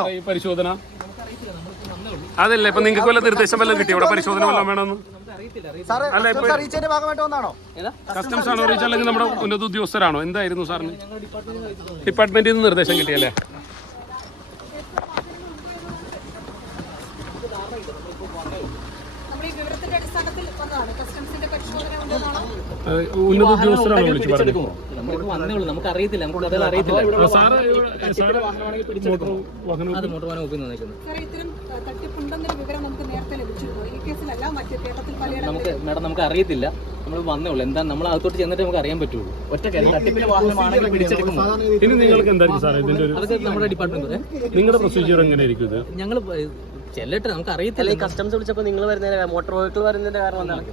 ആണോ ഈ പരിശോധന? അതല്ല, ഇപ്പൊ നിങ്ങൾക്ക് വല്ല നിർദ്ദേശം വല്ലതും കിട്ടി ഇവിടെ പരിശോധന വല്ലതും വേണമെന്ന്? അറിയിച്ചതിന്റെ ഭാഗമായിട്ട് വന്നാണോ? കസ്റ്റംസ് ആണോ അറിയിച്ച, അല്ലെങ്കിൽ നമ്മുടെ ഉന്നത ഉദ്യോഗസ്ഥരാണോ? എന്തായിരുന്നു സാറിന് ഡിപ്പാർട്ട്മെന്റിൽ നിന്ന് നിർദ്ദേശം കിട്ടിയല്ലേ? ഉന്നത ഉദ്യോഗസ്ഥരാണോ വിളിച്ചു പറഞ്ഞു? നമുക്ക് അറിയത്തില്ല, നമുക്ക് സാറ് മേഡം നമുക്ക് അറിയത്തില്ല, നമ്മൾ വന്നേ ഉള്ളൂ. എന്താ നമ്മൾ അകത്തോട്ട് ചെന്നിട്ട് നമുക്ക് അറിയാൻ പറ്റുള്ളൂ. ഒറ്റ തട്ടിപ്പിന്റെ വാഹനമാണെങ്കിൽ പിടിച്ചെടുക്കുമോ? ഇനി നിങ്ങൾക്ക് എന്തായിരിക്കും സാറേ ഇതിന്റെ ഒരു നമ്മുടെ ഡിപ്പാർട്ട്മെന്റ് നിങ്ങളുടെ പ്രൊസീജിയർ എങ്ങനെയായിരിക്കും ഇത്? ഞങ്ങൾ ചെല്ലട്ടെ, നമുക്ക് അറിയത്തില്ല. കസ്റ്റംസ് വിളിച്ചപ്പോൾ നിങ്ങൾ വരുന്നതിന്റെ മോട്ടോർ വെഹിക്കിൾ വരുന്നതിന്റെ കാരണം എന്താണ്?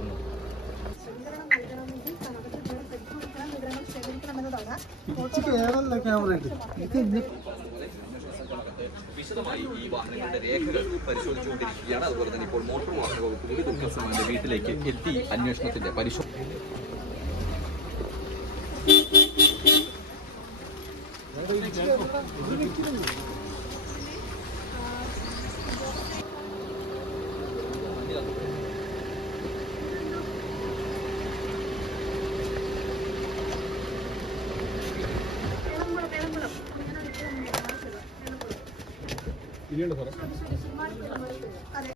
വിശദമായി ഈ വാഹനങ്ങളുടെ രേഖകൾ പരിശോധിച്ചുകൊണ്ടിരിക്കുകയാണ്. അതുപോലെ തന്നെ ഇപ്പോൾ മോട്ടോർ വാഹന വകുപ്പ് കൂടി ദുർഗാസമാന്റെ വീട്ടിലേക്ക് എത്തി അന്വേഷണത്തിന്റെ പരിശോധന. ഇനിയുണ്ട് സാറേ.